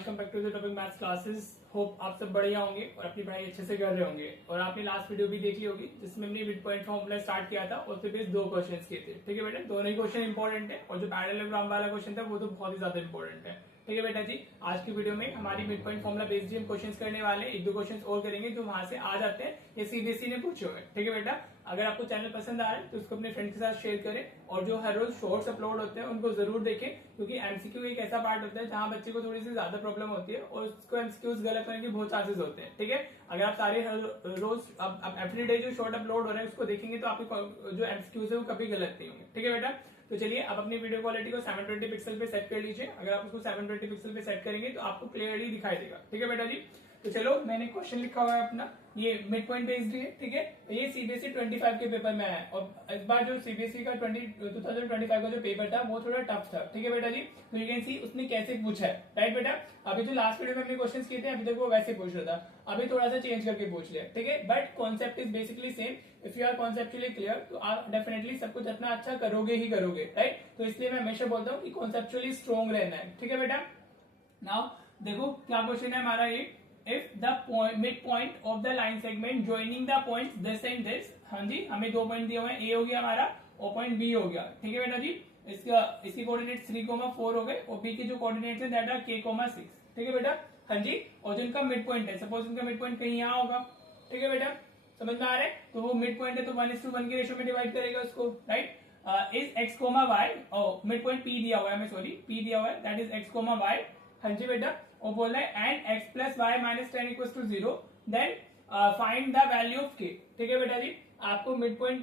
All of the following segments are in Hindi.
Welcome back to the topic maths classes. Hope आप सब बढ़िया होंगे और अपनी पढ़ाई अच्छे से कर रहे होंगे। और आपने लास्ट वीडियो भी देख ली होगी जिसमें हमने मिड पॉइंट फॉर्मूला स्टार्ट किया था और उससे बेस 2 क्वेश्चंस किए थे। ठीक है बेटा, दोनों ही क्वेश्चन इंपॉर्टेंट है और जो पैरेललोग्राम वाला क्वेश्चन था वो तो बहुत ही ज्यादा इंपॉर्टेंट है। ठीक है बेटा जी, आज की वीडियो में हमारी मिड पॉइंट फॉर्मूला बेस्ड हम क्वेश्चंस करने वाले हैं। 1-2 क्वेश्चंस और करेंगे जो वहां से आ जाते हैं, ये सीबीएसई ने पूछे हुए। ठीक है बेटा, अगर आपको चैनल पसंद आ रहा है तो उसको अपने फ्रेंड के साथ शेयर करें और जो हर रोज शॉर्ट्स अपलोड होते हैं उनको जरूर देखें, क्योंकि एमसीक्यू एक ऐसा पार्ट होता है जहां बच्चे को थोड़ी सी ज्यादा प्रॉब्लम होती है और उसको एमसीक्यूज गलत होने के बहुत चांसेस होते हैं। ठीक है, अगर आप सारे हर रोज अब एवरीडे जो शॉर्ट अपलोड हो रहे हैं उसको देखेंगे तो आपके जो एमसीक्यूज है वो कभी गलत नहीं होंगे। ठीक है बेटा, तो चलिए अब अपनी वीडियो क्वालिटी को 720 पिक्सल पे सेट कर लीजिए। अगर आप उसको 720 पिक्सल पे सेट करेंगे तो आपको क्लियरली दिखाई देगा। ठीक है बेटा जी, तो चलो मैंने क्वेश्चन लिखा हुआ है अपना, ये मिड पॉइंट बेस्ड है। ठीक है, ये सीबीएसई 25 के पेपर में है और इस बार जो सीबीएसई का 2025 का जो पेपर था वो थोड़ा टफ था। ठीक है बेटा जी, तो यू कैन सी उसने कैसे पूछा है। राइट बेटा, अभी जो लास्ट वीडियो में हमने क्वेश्चन किए थे अभी तक वो वैसे पूछ रहा था, अभी थोड़ा सा चेंज करके पूछ लिया। ठीक है, but concept is basically same. If you are conceptually clear तो आप डेफिनेटली सब कुछ अपना अच्छा करोगे ही करोगे। राइट, तो इसलिए मैं हमेशा बोलता हूँ कि कॉन्सेप्चुअली स्ट्रॉन्ग रहना है। ठीक है बेटा, नाउ देखो क्या क्वेश्चन है हमारा ये, if the midpoint of the line segment joining the points this and this। हाँ जी, हमें 2 पॉइंट दिए हुए हैं, ए हो गया हमारा और पॉइंट बी हो गया। ठीक है बेटा जी, इसके कोऑर्डिनेट 3,4 हो गए और बी के जो कोऑर्डिनेट्स हैं दैट आर k,6। ठीक है बेटा, हाँ जी, और जिनका मिड पॉइंट है, सपोज उनका मिड पॉइंट कहीं यहाँ होगा। ठीक है बेटा, समझ में आ रहा है, तो वो मिड पॉइंट है तो 1:1 के रेशियो में डिवाइड करेगा उसको। Right, is x, y mid point p दिया हुआ है, सॉरी p दिया हुआ है, दैट इज x, y। हाँ जी बेटा, वो बोल रहा है and x plus y minus 10 equal to 0 then find the value of k। ठीक है बेटा जी, आपको मिड पॉइंट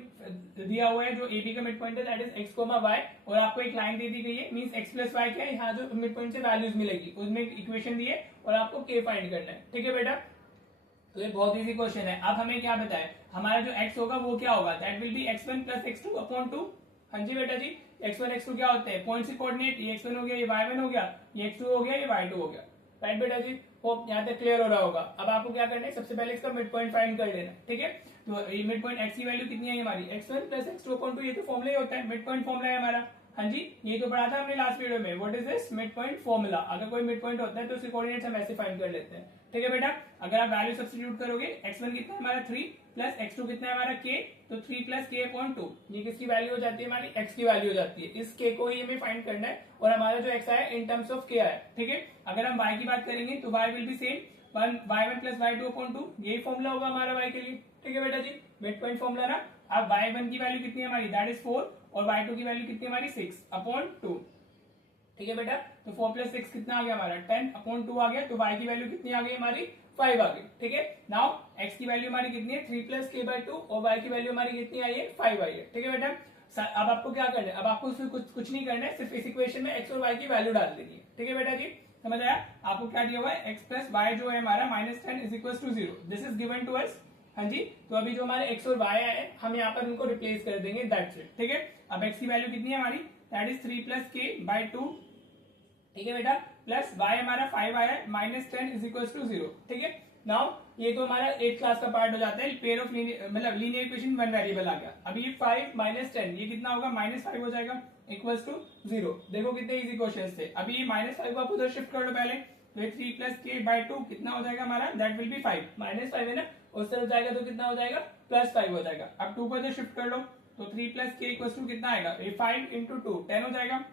दिया हुआ है जो ए बी का मिड पॉइंट है दैट इज x, y और आपको एक लाइन दे दी गई है, मींस x प्लस वाई क्या है, यहाँ जो मिड पॉइंट से वैल्यूज मिलेगी उसमें इक्वेशन दी है और आपको k फाइंड करना है। ठीक है बेटा, तो ये बहुत इजी क्वेश्चन है। अब हमें क्या बताए, हमारा जो x होगा वो क्या होगा, that will be x1 plus x2 upon 2। हाँ जी बेटा जी, x1 x2 क्या होते हैं, पॉइंट से कोऑर्डिनेट, ये x1 हो गया, ये y1 हो गया, ये x2 हो गया, ये y2 हो गया। राइट बेटा जी, होप यहाँ तक क्लियर हो रहा होगा। अब आपको क्या करना है, सबसे पहले इसका मिड पॉइंट फाइंड कर लेना। ठीक है, तो ये मिड पॉइंट x की वैल्यू कितनी है हमारी, x1 प्लस x2 अपॉन 2, ये तो फॉर्मूला ही होता है, मिड पॉइंट फॉर्मूला है हमारा। हाँ जी, ये तो पढ़ा था हमने लास्ट वीडियो में, what is this mid point formula. अगर कोई मिड पॉइंट होता है तो उसके कोऑर्डिनेट्स हम ऐसे फाइंड कर लेते हैं। ठीक है बेटा, अगर आप वैल्यू सब्स्टिट्यूट करोगे, x1 कितना है हमारा 3 प्लस x2 कितना है हमारा k, तो 3 प्लस k अपॉन 2, ये किसकी वैल्यू हो जाती है, हमारी x की वैल्यू हो जाती है। इस k को ही हमें फाइंड करना है और हमारा जो x आया इन टर्म्स ऑफ k आया। ठीक है, अगर हम y की बात करेंगे तो y will be same y1 plus y2 upon 2, यही फॉर्मूला होगा हमारा y के लिए। ठीक है बेटा जी, मिड पॉइंट फॉर्मूला ना। अब y1 की वैल्यू कितनी है हमारी, दैट इज 4 और y2 की वैल्यू कितनी है हमारी 6 अपॉन 2। ठीक है बेटा, तो 4 प्लस 6 कितना आ गया हमारा 10 अपॉन 2 आ गया, तो y की वैल्यू कितनी आ गई हमारी 5 आ गई। ठीक है, नाउ x की वैल्यू हमारी कितनी है 3 प्लस k बाई 2 और y की वैल्यू हमारी कितनी आई है 5 आई है। ठीक है बेटा, अब आपको क्या करना है, अब आपको उसमें कुछ नहीं करना है, सिर्फ इस इक्वेशन में x और y की वैल्यू डाल देनी है। ठीक है बेटा जी, समझ आया, आपको क्या दिया हुआ है, x प्लस वाई जो है हमारा -10 is equal to 0, this is given to us. हाँ जी, तो अभी जो हमारे x और y है हम यहाँ पर उनको रिप्लेस कर देंगे, दैट्स इट। ठीक है, अब x की वैल्यू कितनी है हमारी, that is 3 plus k by 2। ठीक है बेटा, प्लस y हमारा 5 आया है, -10 इज इक्वल टू 0। ठीक है, नाउ ये तो हमारा 8th क्लास का पार्ट हो जाता है, पेयर ऑफ मतलब लीनियर इक्वेशन 1 वेरिएबल आ गया। अभी ये 5 माइनस 10 ये कितना होगा, -5 हो जाएगा इक्वल टू 0। देखो कितने इजी क्वेश्चन थे। अभी ये -5 को आप उधर शिफ्ट कर लो पहले, तो ये 3 प्लस k बाई 2 कितना हो जाएगा हमारा, दैट विल बी 5, -5 है ना, उस तरफ जाएगा तो कितना हो जाएगा +5 हो जाएगा। अब 2 को इधर शिफ्ट कर लो तो 3 प्लस k इक्वल टू कितना आएगा, ये 5 इंटू 2 10 हो जाएगा।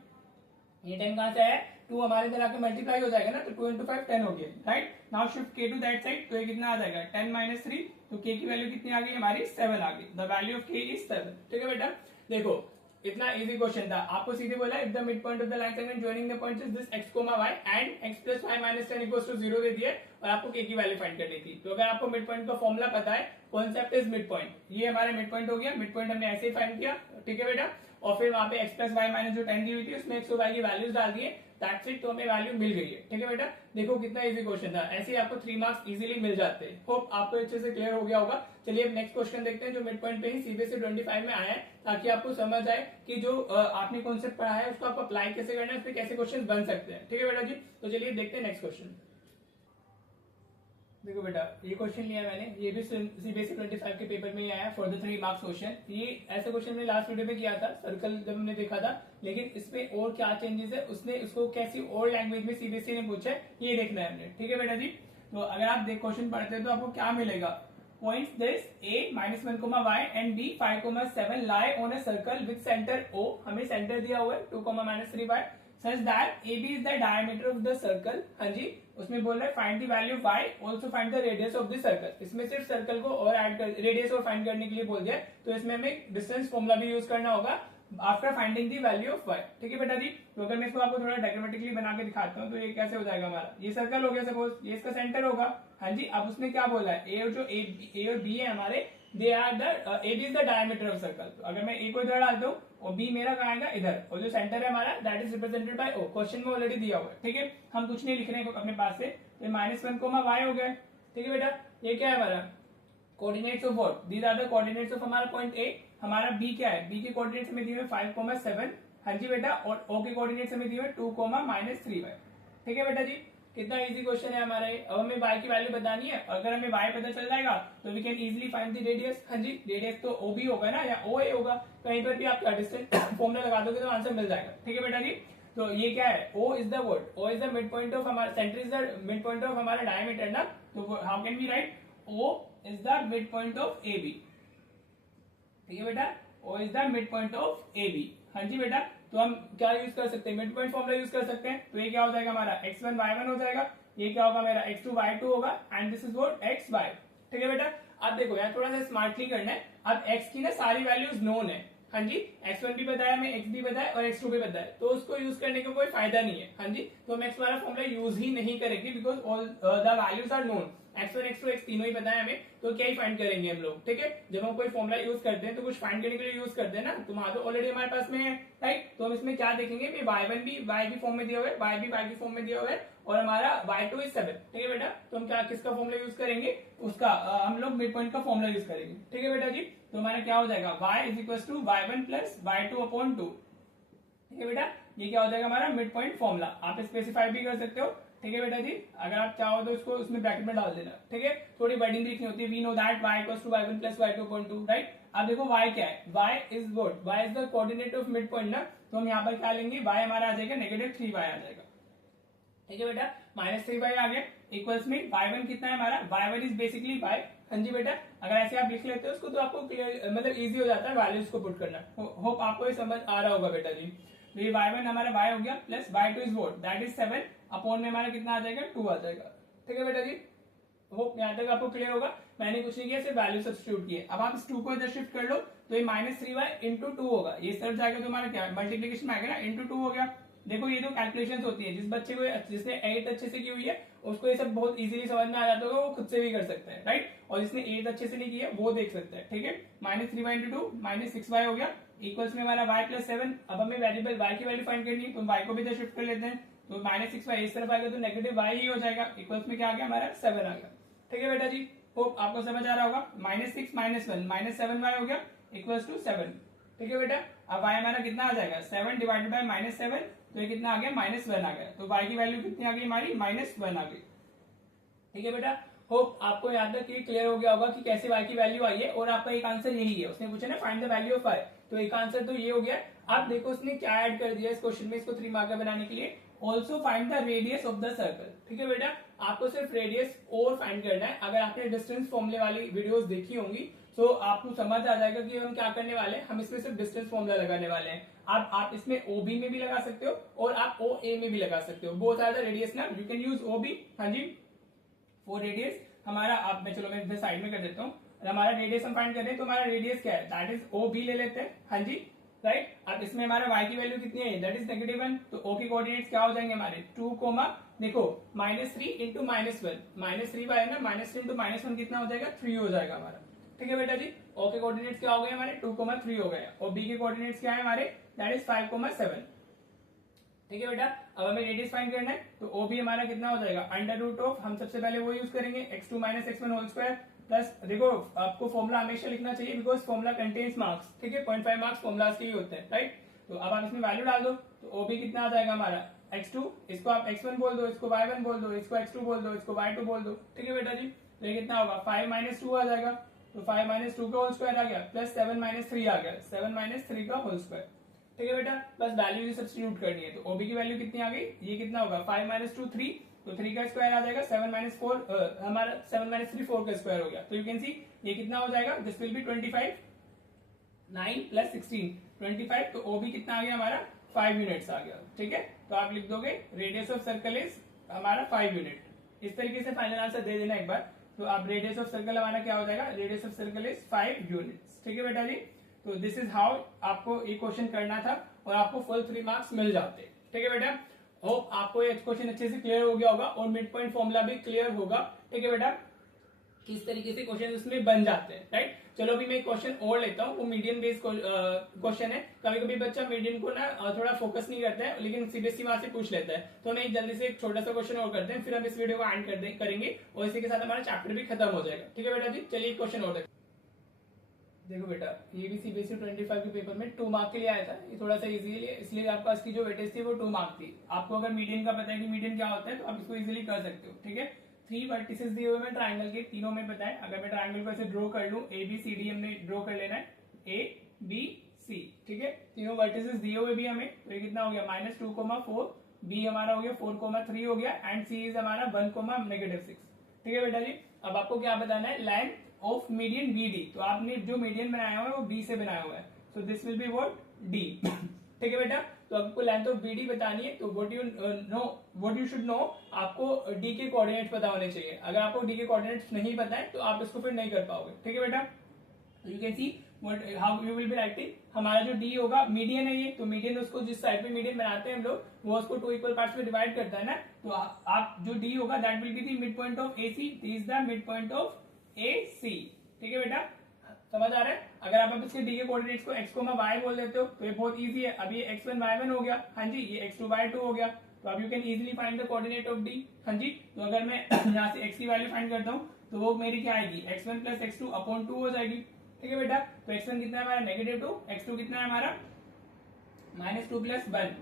ये 10 कहां से आया, 2 हमारे इधर आके मल्टीप्लाई हो जाएगा ना, तो 2 इंटू 5 10 हो गया। Right, now shift k to that side, तो ये कितना आ जाएगा 10 माइनस 3, तो k की वैल्यू कितनी आ गई हमारी 7 आ गई, the value of k is 7। ठीक है बेटा, देखो इतना इजी क्वेश्चन था, आपको सीधे बोला if the mid point of the line segment joining the points is this x, y and x plus y minus 10 equals to 0 दे दिया और आपको k की वैल्यू फाइंड करनी थी। तो अगर आपको मिड पॉइंट का फॉर्मूला पता है, कॉन्सेप्ट इज मिड पॉइंट, ये हमारा मिड पॉइंट हो गया, मिड पॉइंट हमने ऐसे ही फाइंड किया। ठीक है बेटा, और फिर वहां पे x प्लस वाई माइनस जो 10 दी हुई थी उसमें x और y की वैल्यूज डाल दिए, दैट्स इट, तो हमें वैल्यू मिल गई है। ठीक है बेटा, देखो कितना इजी क्वेश्चन था, ऐसे ही आपको 3 मार्क्स इजीली मिल जाते हैं। होप आपको अच्छे से क्लियर हो गया होगा। चलिए अब नेक्स्ट क्वेश्चन देखते हैं जो मिड पॉइंट पे ही सीबीएसई 25 में आया है, ताकि आपको समझ आए कि जो आपने कॉन्सेप्ट पढ़ा है उसको आप अप्लाई कैसे करना है, उस पर कैसे क्वेश्चन बन सकते हैं। ठीक है बेटा जी, तो चलिए देखते हैं नेक्स्ट क्वेश्चन। देखो बेटा, ये क्वेश्चन लिया मैंने, ये भी सीबीएसई 25 के पेपर में ही आया फॉर द 3 मार्क्स क्वेश्चन। ये ऐसा क्वेश्चन मैंने लास्ट वीडियो में किया था, सर्कल जब हमने देखा था, लेकिन इसमें और क्या चेंजेस है, उसने उसको कैसी और लैंग्वेज में सीबीएसई ने पूछा है, ये देखना है हमने। ठीक है बेटा जी। तो अगर आप क्वेश्चन पढ़ते हैं तो आपको क्या मिलेगा, points this a -1, y and b 5, 7 lie on a circle with center O, हमें सेंटर दिया हुआ है 2, -3y, such that AB is the diameter of the circle। हाँ जी, उसमें बोल रहा है find the value y, also find the radius of the circle. इसमें सिर्फ सर्कल को और ऐड कर, रेडियस और फाइंड करने के लिए बोल दिया, तो इसमें हमें डिस्टेंस फॉर्मूला भी यूज करना होगा after finding the value of y। ठीक है बेटा जी। तो अगर मैं इसको आपको थोड़ा डायग्रामेटिकली बना के दिखाता हूँ तो ये कैसे हो जाएगा हमारा, ये सर्कल हो गया सपोज, ये इसका सेंटर होगा। हाँ जी, अब उसने क्या बोला है, ए और बी है हमारे, they are the A B is the diameter of circle. तो अगर मैं ए को इधर डालता हूँ और बी मेरा कहाँ आएगा, इधर, और जो सेंटर है हमारा that is represented by O, question में ऑलरेडी दिया हुआ है। ठीक है, हम कुछ नहीं लिख रहे हैं अपने पास से, तो -1, y हो गया। ठीक है बेटा, ये क्या है हमारा coordinates of what, these are the coordinates of हमारा पॉइंट ए। हमारा बी क्या है, बी के कोऑर्डिनेट्स हमें दिए हुए 5, 7। हाँ जी बेटा, और ओ के कोऑर्डिनेट्स हमें दिए हुए 2, -3y। ठीक है बेटा जी, कितना इजी क्वेश्चन है हमारा ये। अब हमें y की वैल्यू बतानी है, अगर हमें y पता चल जाएगा तो we can easily find the radius. हाँ जी, रेडियस तो ओ बी होगा ना, या ओ ए होगा, कहीं पर भी आप डिस्टेंस फॉर्मूला लगा दोगे तो आंसर मिल जाएगा। ठीक है बेटा जी। तो ये क्या है, O is the word, O is the mid point of हमारा, centre is the mid point of हमारा डायमीटर ना, तो how can we write O is the mid point of A B. ठीक है बेटा, O is the mid point of A B. हाँ जी बेटा, तो हम क्या यूज कर सकते हैं, मिड पॉइंट फॉर्मूला यूज कर सकते हैं। तो ये क्या हो जाएगा हमारा x1 y1 हो जाएगा, ये क्या होगा मेरा x2 y2 होगा, and this is what xy। ठीक है बेटा, अब देखो यार थोड़ा सा स्मार्टली करना है। अब x की ना सारी वैल्यूज नोन है। हाँ जी, x1 भी बताया हमें, x भी बताया और x2 भी बताया, तो उसको यूज करने का कोई फायदा नहीं है। हाँ जी, तो हम x वाला फॉर्मूला यूज ही नहीं करेंगे, because all the values are known. x1 x2 x तीनों ही पता है हमें, तो क्या ही फाइंड करेंगे हम लोग। ठीक है, जब हम कोई फॉर्मूला यूज करते हैं तो कुछ फाइंड करने के लिए यूज करते हैं ना, तो वहां तो ऑलरेडी हमारे पास में है, राइट। तो हम इसमें क्या देखेंगे, y1 भी y की फॉर्म में दिया हुआ है, y भी y की फॉर्म में दिया हुआ है, और हमारा y2 is 7। ठीक है बेटा, तो हम क्या किसका फॉर्मूला यूज करेंगे, उसका हम लोग मिड पॉइंट का फॉर्मूला यूज करेंगे। ठीक है बेटा जी, तो हमारा क्या हो जाएगा, y is equal to y1 plus y2/2। ठीक है बेटा, ये क्या हो जाएगा हमारा मिड पॉइंट फॉर्मूला। आप स्पेसिफाई भी कर सकते हो। ठीक है बेटा जी, अगर आप चाहो तो इसको उसमें ब्रैकेट में डाल देना। ठीक है, थोड़ी वर्डिंग लिखनी होती है, we know that y equal to y1 plus y2/2, right. अब देखो y क्या है, y is what, y is the coordinate of midpoint ना, तो हम यहाँ पर क्या लेंगे, y हमारा आ जाएगा -3y आ जाएगा। ठीक है बेटा, -3y आ गया, इक्वल्स में y1 कितना है हमारा, y1 इज बेसिकली y। हाँ जी बेटा, अगर ऐसे आप लिख लेते हो उसको तो आपको क्लियर, मतलब इजी हो जाता है वैल्यूज को पुट करना। होप आपको ये समझ आ रहा होगा बेटा जी। तो ये y1 हमारा y हो गया, plus y2 is what, that is 7 upon में हमारा कितना आ जाएगा, 2 आ जाएगा। ठीक है बेटा जी, होप यहाँ तक आपको क्लियर होगा। मैंने कुछ नहीं किया, सिर्फ वैल्यू सब्स्टिट्यूट किए। अब आप इस 2 को इधर शिफ्ट कर लो, तो ये -3y इंटू 2 होगा, ये सर जाएगा तो हमारा क्या मल्टीप्लीकेशन में आएगा ना, इंटू 2 हो गया। देखो ये तो कैलकुलेशन होती है, जिस बच्चे को, जिसने 8 अच्छे से की हुई है उसको ये सब बहुत इजीली समझ में आ जाता होगा, वो खुद से भी कर सकता है, राइट। और जिसने 8 अच्छे से नहीं किया वो देख सकता है। ठीक है, -3y इंटू 2 -6y हो गया, इक्वल्स में हमारा y प्लस 7। अब हमें वेरिएबल y की वैल्यू फाइंड करनी है, तो y को भी इधर शिफ्ट कर लेते हैं, तो -6y इस तरफ आएगा तो नेगेटिव y ही हो जाएगा, इक्वल्स में क्या आ गया हमारा 7 आ गया। ठीक है बेटा जी, होप आपको समझ आ रहा होगा। -6 -1 -7y हो गया, इक्वल्स टू 7। ठीक है बेटा, अब y हमारा कितना आ जाएगा, 7 डिवाइडेड बाय -7, तो ये कितना आ गया, -1 आ गया। तो y की वैल्यू कितनी आ गई हमारी, -1 आ गई। ठीक है बेटा, होप आपको यहाँ तक ये क्लियर हो गया होगा कि कैसे y की वैल्यू आई है, और आपका एक आंसर यही है। उसने पूछा ना find the value of y, तो एक आंसर तो ये हो गया। आप देखो उसने क्या ऐड कर दिया इस क्वेश्चन में, इसको 3 मार्कर बनाने के लिए, also find the radius of the circle. ठीक है बेटा, आपको सिर्फ रेडियस और फाइंड करना है। अगर आपने डिस्टेंस फॉर्मूले वाली वीडियोस देखी होंगी तो आपको समझ आ जाएगा कि हम क्या करने वाले हैं। हम इसमें सिर्फ डिस्टेंस फॉर्मूला लगाने वाले हैं। आप इसमें OB में भी लगा सकते हो और आप OA में भी लगा सकते हो, बोथ आर द रेडियस ना, यू कैन यूज OB। हाँ जी, फॉर रेडियस हमारा, आप मैं चलो मैं इधर साइड में कर देता हूँ, हमारा रेडियस हम फाइंड कर रहे हैं, तो हमारा रेडियस क्या है, दैट इज OB ले लेते हैं। हाँ जी, राइट। अब इसमें हमारा y की वैल्यू कितनी है, दैट इज -1, तो O के कोऑर्डिनेट्स क्या हो जाएंगे हमारे 2, देखो -3 इंटू -1, -3y है ना, -3 इंटू -1 कितना हो जाएगा, 3 हो जाएगा हमारा। ठीक है बेटा जी, O के कोऑर्डिनेट्स क्या हो गए हमारे 2, 3 हो गए, और B के कोऑर्डिनेट्स क्या है हमारे, दैट इज 5, 7। ठीक है बेटा, अब हमें रेडियस फाइंड करना है, तो OB हमारा कितना हो जाएगा, √, हम सबसे पहले वो यूज करेंगे, x2 - x1 whole square plus, देखो आपको फॉर्मूला हमेशा लिखना चाहिए, बिकॉज फॉर्मूला कंटेन्स मार्क्स। ठीक है, 0.5 मार्क्स फॉर्मुलाज के ही होते हैं, राइट। तो अब आप इसमें वैल्यू डाल दो, तो OB कितना आ जाएगा हमारा, x2, इसको आप x1 बोल दो, इसको y1 बोल दो, इसको x2 बोल दो, इसको y2 बोल दो। ठीक है बेटा जी, तो ये कितना होगा 5 माइनस 2 आ जाएगा, तो 5 माइनस 2 का होल स्क्वायर आ गया प्लस 7 माइनस 3 आ गया, 7 माइनस 3 का होल स्क्वायर। ठीक है बेटा, बस वैल्यू सब्स्टिट्यूट करनी है। तो ओबी की वैल्यू कितनी आ गई, ये कितना होगा 5 माइनस 2 3, तो 3 का स्क्वायर आ जाएगा, 7 माइनस 4 हमारा 7 माइनस 3 4 का स्क्वायर हो गया। तो यू कैन सी ये कितना हो जाएगा, दिस विल बी 25, 9 प्लस 16 25, तो ओबी कितना आ गया हमारा 5 यूनिट्स आ गया। ठीक है, तो आप लिख दोगे रेडियस ऑफ सर्कल इज हमारा 5 यूनिट। इस तरीके से फाइनल आंसर दे देना एक बार। तो आप रेडियस ऑफ सर्कल हमारा क्या हो जाएगा, radius of circle is 5 units. ठीक है बेटा जी, तो दिस इज हाउ आपको ये क्वेश्चन करना था और आपको फुल 3 मार्क्स मिल जाते। ठीक है बेटा, होप आपको ये क्वेश्चन अच्छे से क्लियर हो गया होगा और मिड पॉइंट फॉर्मूला भी क्लियर होगा। ठीक है बेटा, किस तरीके से क्वेश्चन उसमें बन जाते हैं, राइट। चलो अभी मैं एक क्वेश्चन और लेता हूँ, वो मीडियन बेस्ड क्वेश्चन है। कभी कभी बच्चा मीडियन को ना थोड़ा फोकस नहीं करता है, लेकिन सीबीएसई वहां से पूछ लेता है। तो मैं जल्दी से एक छोटा सा क्वेश्चन और करते हैं, फिर हम इस वीडियो को एंड करेंगे और इसी के साथ हमारा चैप्टर भी खत्म हो जाएगा। ठीक है बेटा जी, चलिए एक क्वेश्चन और देखो बेटा, ये भी सीबीएसई 25 के पेपर में 2 मार्क के लिए आया था। ये थोड़ा सा इजी है, इसलिए आपका इसकी जो वेटेज थी वो 2 मार्क थी। आपको अगर मीडियन का पता है कि मीडियन क्या होता है तो आप इसको इजीली कर सकते हो। ठीक है, 3 वर्टिसेस दिए हुए हैं ट्राइंगल के, तीनों में पता है। अगर मैं ट्राइंगल को ऐसे ड्रॉ कर लूं, ए बी सी डी हमने ड्रॉ कर लेना है, ए बी सी। ठीक है, तीनों वर्टिसेस दिए हुए भी हमें, तो ये कितना हो गया -2,4, बी हमारा हो गया 4,3 हो गया, एंड सी इज हमारा 1,-6। ठीक है बेटा जी, अब आपको क्या बताना है, लेंथ ऑफ मीडियन BD। तो आपने जो मीडियन बनाया हुआ है वो B से बनाया हुआ है, so this will be what D। ठीक है बेटा, तो आपको लेंथ ऑफ BD बतानी है, तो व्हाट यू शुड नो, आपको D के कोऑर्डिनेट्स पता होने चाहिए। अगर आपको D के कोऑर्डिनेट्स नहीं पता है तो आप इसको फिर नहीं कर पाओगे। ठीक है बेटा, you can see how you will be writing, हमारा जो D होगा मीडियन है ये, तो मीडियन उसको जिस साइड पे मीडियन बनाते हैं हम लोग, वो उसको 2 इक्वल पार्ट्स में डिवाइड करता है ना। तो आप जो D होगा that will be the mid point of AC, this is the mid point of AC। ठीक है बेटा, समझ आ रहा है। अगर आप इसके D के कोऑर्डिनेट्स को x, y बोल देते हो तो ये बहुत इजी है। अब ये x1 y1 हो गया, हाँ जी, ये x2 y2 हो गया, तो अब you can easily find the coordinate of D। हाँ जी, तो अगर मैं यहाँ से x की वैल्यू फाइंड करता हूँ तो वो मेरी क्या आएगी, x1 प्लस x2 अपॉन 2 हो जाएगी। ठीक है बेटा, तो x1 कितना है हमारा -2, x2 कितना है हमारा -2 प्लस 1,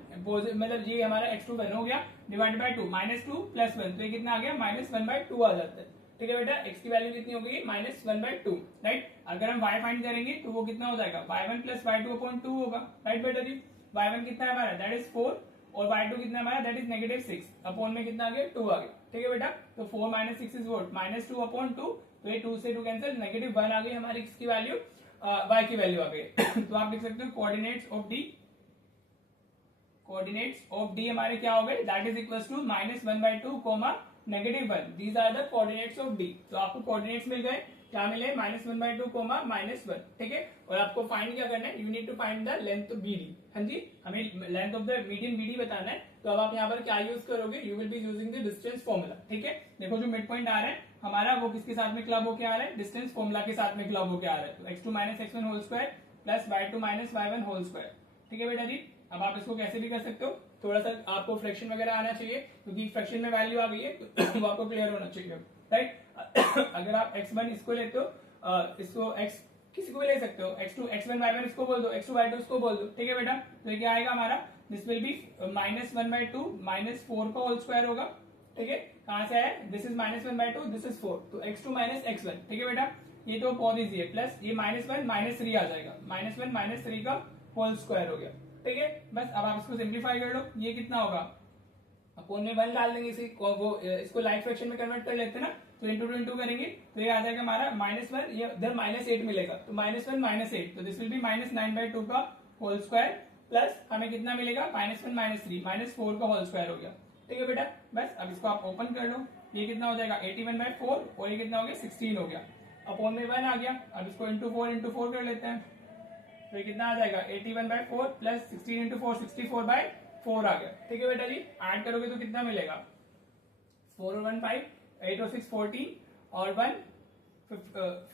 मतलब ये हमारा x2 1 हो गया डिवाइड बाय 2, -2 प्लस 1, तो ये कितना आ गया -1/2 आ जाता है। ठीक है बेटा, x की वैल्यू कितनी हो गई -1/2, राइट। अगर हम y फाइंड करेंगे तो वो कितना हो जाएगा y1 प्लस y2 अपॉन 2 होगा, राइट बेटा जी। y1 कितना है हमारा, दैट इज 4, और y2 कितना है हमारा, दैट इज -6, अपॉन में कितना आ गया 2 आ गया। ठीक है बेटा, तो 4 - 6 इज व्हाट -2 अपॉन 2, तो ये 2 से 2 कैंसिल, -1 आ गई हमारी x की वैल्यू, y की वैल्यू आ गई। तो आप लिख सकते हो कोऑर्डिनेट्स ऑफ D हमारे क्या हो गए, that is equals to -1/2, -1, these are the coordinates of D। तो आपको कोऑर्डिनेट्स मिल गए, क्या मिले -1/2, -1। ठीक है, और आपको फाइंड क्या करना है, you need to find the length of BD। हाँ जी, हमें length of the median BD बताना है, तो अब आप यहाँ पर क्या यूज करोगे, you will be using the distance formula. ठीक है, देखो जो मिड पॉइंट आ रहा है हमारा वो किसके साथ में क्लब होके आ रहा है, डिस्टेंस फॉर्मूला के साथ में क्लब होके आ रहा है। तो x2 - x1 whole square plus y2 - y1 whole square. ठीक है बेटा जी, अब आप इसको कैसे भी कर सकते हो, थोड़ा सा आपको फ्रैक्शन वगैरह आना चाहिए, क्योंकि फ्रैक्शन में वैल्यू आ गई है तो वो आपको क्लियर होना चाहिए, राइट। अगर आप x1 इसको लेते हो, इसको x किसी को भी ले सकते हो, x2 x1 y1 इसको बोल दो, x2 y2 इसको बोल दो। ठीक है बेटा, तो ये क्या आएगा हमारा, दिस विल बी -1/2 -4 का होल स्क्वायर होगा। ठीक है, कहां से आया, दिस इज -1/2, दिस इज 4, तो x2 - x1। ठीक है बेटा, ये तो बहुत इजी है, प्लस ये -1 - 3 आ जाएगा, -1 - 3 का होल स्क्वायर हो गया। ठीक है, बस अब आप इसको सिंप्लीफाई कर लो, ये कितना होगा, अपोन में 1 डाल देंगे, इसको लाइक फ्रैक्शन में कन्वर्ट कर लेते हैं ना, तो इंटू करेंगे तो ये आ जाएगा हमारा -1, ये इधर -8 मिलेगा, तो -1 - 8, तो दिस विल बी -9/2 का होल स्क्वायर, प्लस हमें कितना मिलेगा -1 - 3 -4 का होल स्क्वायर हो गया। ठीक है बेटा, बस अब इसको आप ओपन कर लो, ये कितना हो जाएगा 81/4, और ये कितना हो गया 16 हो गया, अपोन में 1 आ गया। अब इसको इंटू 4 कर लेते हैं, तो ये कितना आ जाएगा 81/4 प्लस 16 × 4 64/4 आ गया। ठीक है बेटा जी, ऐड करोगे तो कितना मिलेगा, 4 और 1 5, 8 और 6 14, और 1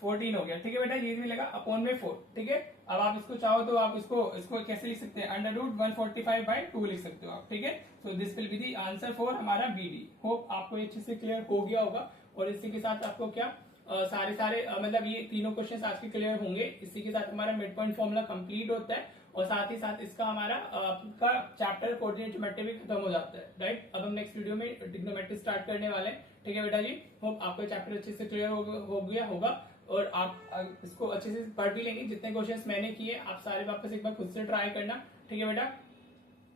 14 हो गया। ठीक है बेटा, ये मिलेगा अपॉन में 4। ठीक है, अब आप इसको चाहो तो आप इसको कैसे लिख सकते हैं, √145/2 लिख सकते हो आप। ठीक है, so this will be the answer for हमारा BD। होप आपको ये अच्छे से क्लियर हो गया होगा, और इसी के साथ आपको क्या सारे मतलब ये तीनों क्वेश्चंस आज के क्लियर होंगे। इसी के साथ हमारा मिड पॉइंट फॉर्मूला कंप्लीट होता है, और साथ ही साथ इसका हमारा आपका चैप्टर कोऑर्डिनेट ज्योमेट्री भी खत्म हो जाता है, राइट। अब हम नेक्स्ट वीडियो में ट्रिग्नोमेट्री स्टार्ट करने वाले हैं, ठीक है बेटा जी। होप आपका चैप्टर अच्छे से क्लियर हो गया होगा और आप इसको अच्छे से पढ़ भी लेंगे। जितने क्वेश्चंस मैंने किए आप सारे वापस एक बार खुद से ट्राई करना, ठीक है बेटा,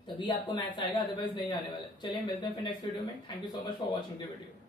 तभी आपको मैथ्स आएगा, अदरवाइज नहीं आने वाला। चलिए मिलते हैं फिर नेक्स्ट वीडियो में। Thank you so much for watching the video.